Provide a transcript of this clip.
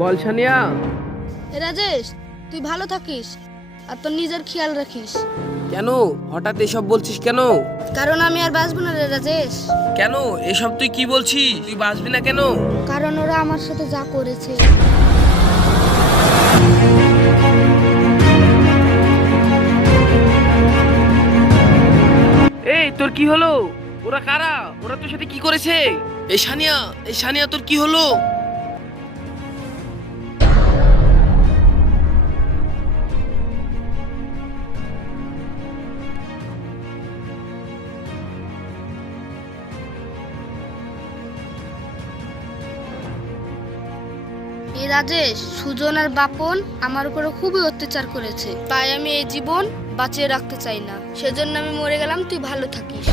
বল সানিয়া। রাজেশ, তুই ভালো থাকিস আর তোর নিজের খেয়াল রাখিস। কেন হঠাৎ এসব বলছিস কেন? কারণ আমি আর বাঁচবো না রে রাজেশ। কেন এসব তুই কি বলছিস? তুই বাঁচবি না কেন? কারণ ওরা আমার সাথে যা করেছে। এই তোর কি হলো? ওরা কারা? ওরা তোর সাথে কি করেছে? এই সানিয়া, এই সানিয়া, তোর কি হলো? এই রাজেশ, সুজন আর বাপন আমার উপরে খুবই অত্যাচার করেছে, তাই আমি এই জীবন বাঁচিয়ে রাখতে চাই না। সেজন্য আমি মরে গেলাম, তুই ভালো থাকিস।